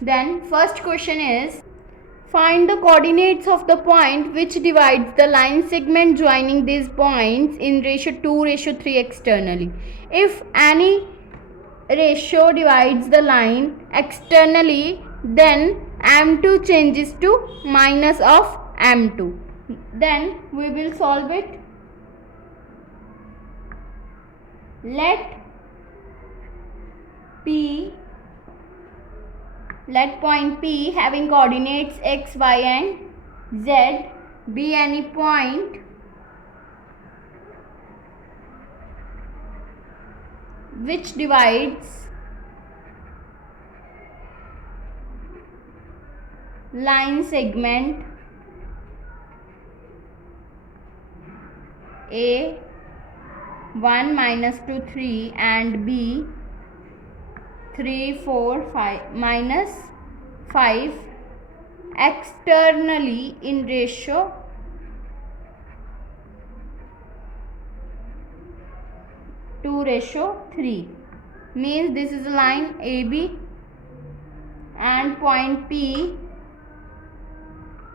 Then first question is, find the coordinates of the point which divides the line segment joining these points in ratio 2:3 externally. If any ratio divides the line externally, then m2 changes to minus of m2. Then we will solve it. Let point P having coordinates x, y and z be any point which divides line segment A 1, -2, 3 and B 3, 4, 5, -5 externally in ratio 2:3. Means this is a line AB and point P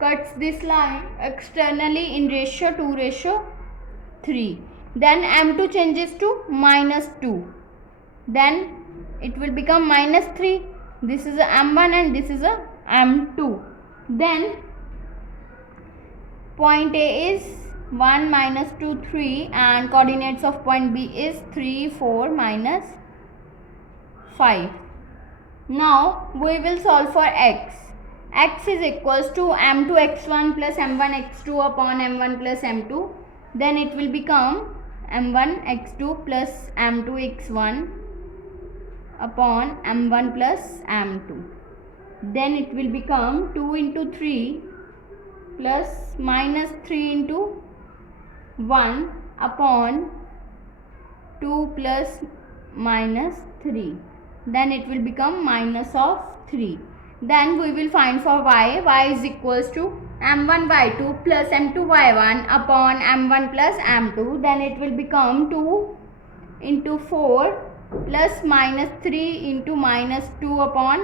cuts this line externally in ratio 2:3. Then m2 changes to -2. Then it will become -3. This is a m1 and this is a m2. Then point A is 1, -2, 3 and coordinates of point B is 3, 4, -5. Now we will solve for x. X is equals to m2 x1 plus m1 x2 upon m1 plus m2. Then it will become m1 x2 plus m2 x1 upon m1 plus m2. Then it will become 2 into 3 plus -3 into 1 upon 2 plus -3. Then it will become minus of 3. Then we will find for y. Y is equals to m1 y2 plus m2 y1 upon m1 plus m2. Then it will become 2 into 4 plus -3 into -2 upon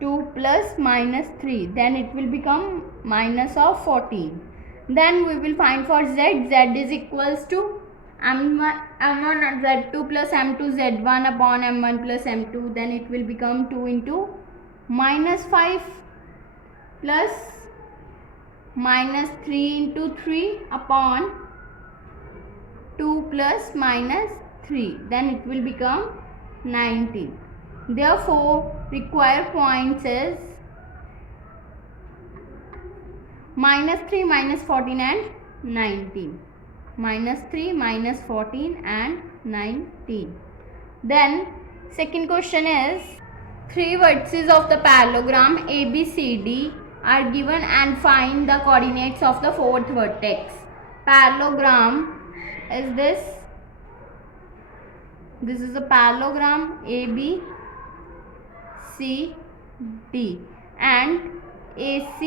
2 plus -3. Then it will become minus of 14. Then we will find for z. Z is equals to m1 z2 plus m2 z1 upon m1 plus m2. Then it will become 2 into -5 plus -3 into 3 upon 2 plus -3. Then it will become 19. Therefore required points is -3, -14 and 19. -3, -14 and 19. Then second question is, three vertices of the parallelogram ABCD are given and find the coordinates of the fourth vertex. Parallelogram is this. This is a parallelogram ABCD and AC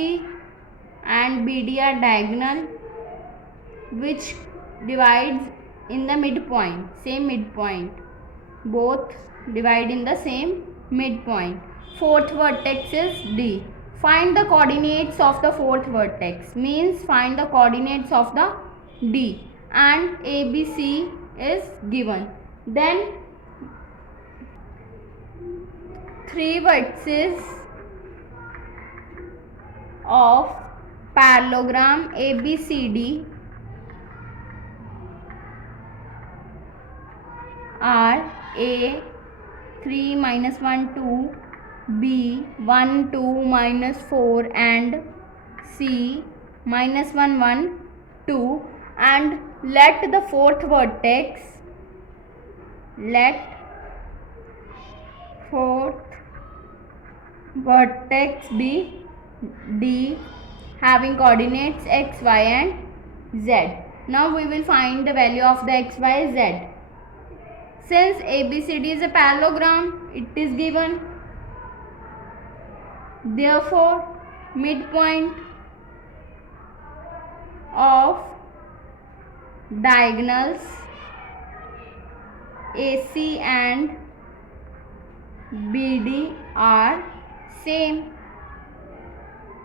and BD are diagonal which divides in the midpoint, same midpoint. Both divide in the same midpoint. Fourth vertex is D. Find the coordinates of the fourth vertex. Means find the coordinates of the D and ABC is given. Then three vertices of parallelogram ABCD are A 3, -1, 2, B 1, 2, -4 and C -1, 1, 2. And let the fourth vertex be D having coordinates x, y and z. Now we will find the value of the x, y, z. Since ABCD is a parallelogram, it is given. Therefore midpoint of diagonals AC and BD are same.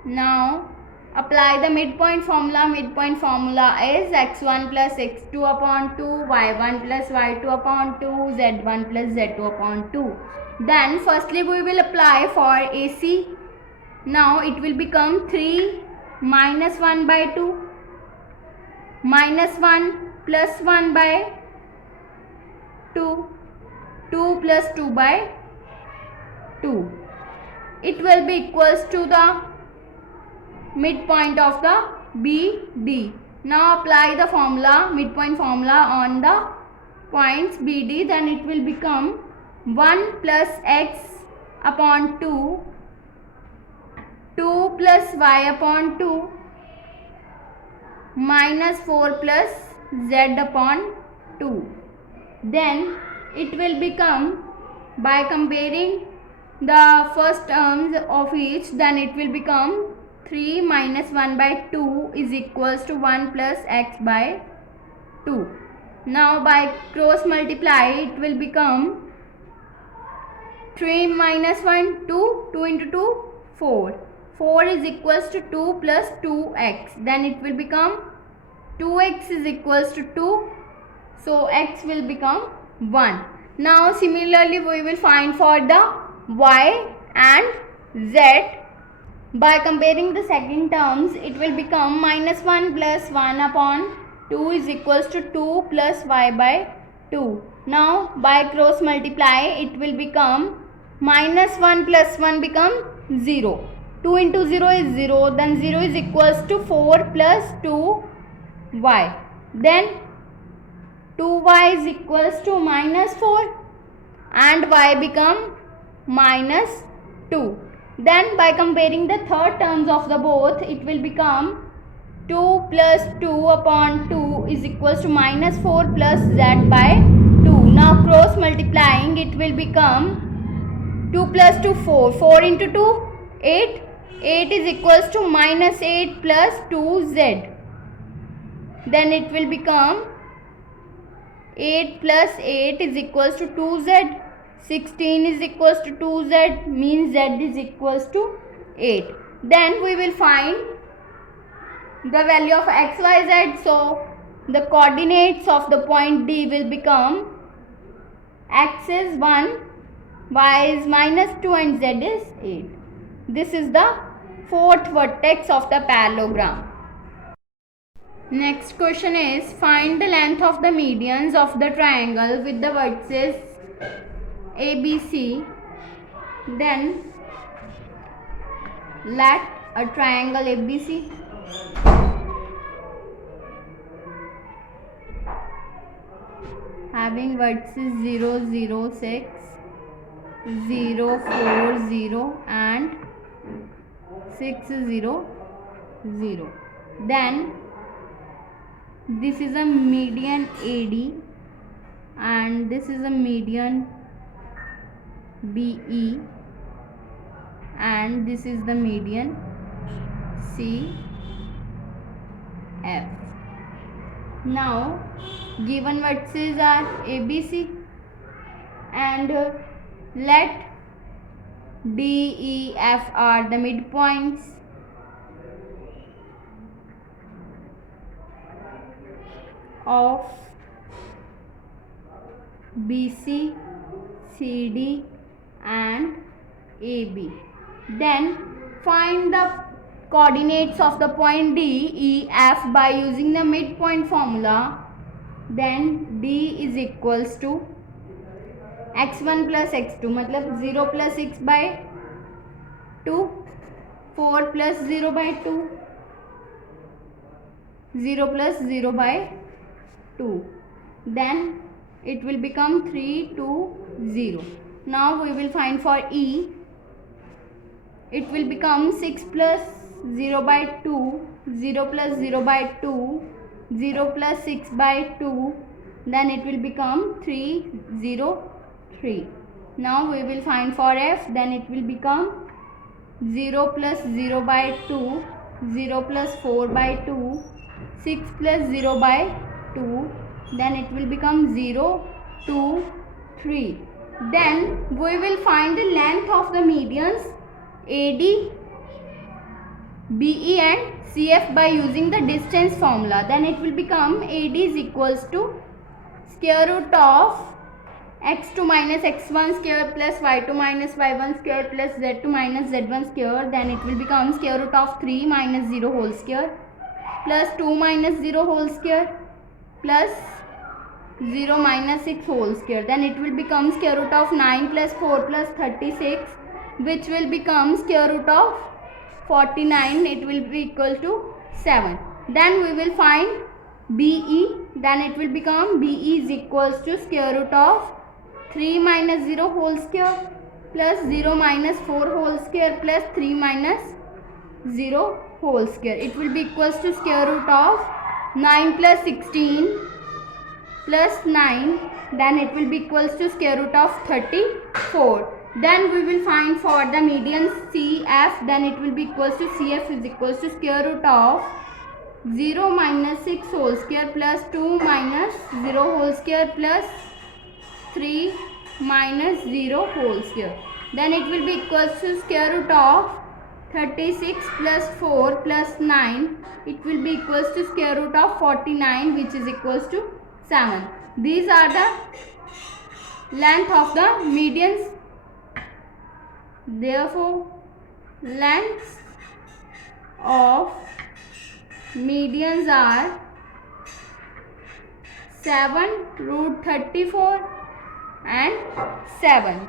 Now apply the midpoint formula. Midpoint formula is x1 plus x2 upon 2, y1 plus y2 upon 2, z1 plus z2 upon 2. Then firstly we will apply for AC. Now it will become 3 minus 1 by 2 minus 1 plus 1 by 2, 2 plus 2 by 2. It will be equals to the midpoint of the BD. Now apply the formula, midpoint formula on the points BD, then it will become 1 plus x upon 2, 2 plus y upon 2, minus 4 plus z upon 2. Then it will become, by comparing the first terms of each, then it will become 3 minus 1 by 2 is equals to 1 plus x by 2. Now by cross multiply it will become 3 minus 1 2, 2 into 2 4. 4 is equals to 2 plus 2x. Then it will become 2x is equals to 2. So x will become 1. Now similarly we will find for the y and z. By comparing the second terms, it will become minus 1 plus 1 upon 2 is equals to 2 plus y by 2. Now by cross multiply it will become minus 1 plus 1 become 0. 2 into 0 is 0. Then 0 is equals to 4 plus 2y. Then 2y is equals to minus 4 and y become minus 2. Then by comparing the third terms of the both, it will become 2 plus 2 upon 2 is equals to minus 4 plus z by 2. Now cross multiplying it will become 2 plus 2 4. 4 into 2 8. 8 is equals to minus 8 plus 2z. Then it will become 8 plus 8 is equals to 2z. 16 is equals to 2z, means z is equals to 8. Then we will find the value of x, y, z. So the coordinates of the point D will become x is 1, y is minus 2 and z is 8. This is the fourth vertex of the parallelogram. Next question is, find the length of the medians of the triangle with the vertices ABC. Then let a triangle ABC having vertices 0, 0, 6, 0, 4, 0 and 6, 0, 0. Then this is a median AD and this is a median BE and this is the median CF. Now given vertices are ABC and let DEF are the midpoints. Of BC, CD and AB. Then find the coordinates of the point D, E, F by using the midpoint formula. Then D is equals to x1 plus x2 मतलब 0 plus 6 by 2, 4 plus 0 by 2, 0 plus 0 by 2. Then it will become 3, 2, 0. Now we will find for E. It will become 6 plus 0 by 2, 0 plus 0 by 2, 0 plus 6 by 2. Then it will become 3, 0, 3. Now we will find for F. Then it will become 0 plus 0 by 2, 0 plus 4 by 2, 6 plus 0 by 2. Then it will become 0, 2, 3. Then we will find the length of the medians AD, BE and CF by using the distance formula. Then it will become AD is equals to square root of x2 minus x1 square plus y2 minus y1 square plus z2 minus z1 square. Then it will become square root of 3 minus 0 whole square plus 2 minus 0 whole square plus 0 minus 6 whole square. Then it will become square root of 9 plus 4 plus 36, which will become square root of 49. It will be equal to 7. Then we will find BE. Then it will become BE is equals to square root of 3 minus 0 whole square plus 0 minus 4 whole square plus 3 minus 0 whole square. It will be equals to square root of 9 plus 16 plus 9. Then it will be equals to square root of 34. Then we will find for the median CF. Then it will be equals to CF is equals to square root of 0 minus 6 whole square plus 2 minus 0 whole square plus 3 minus 0 whole square. Then it will be equals to square root of 36 plus 4 plus 9. It will be equals to square root of 49, which is equals to 7. These are the length of the medians. Therefore, lengths of medians are 7 root 34 and 7.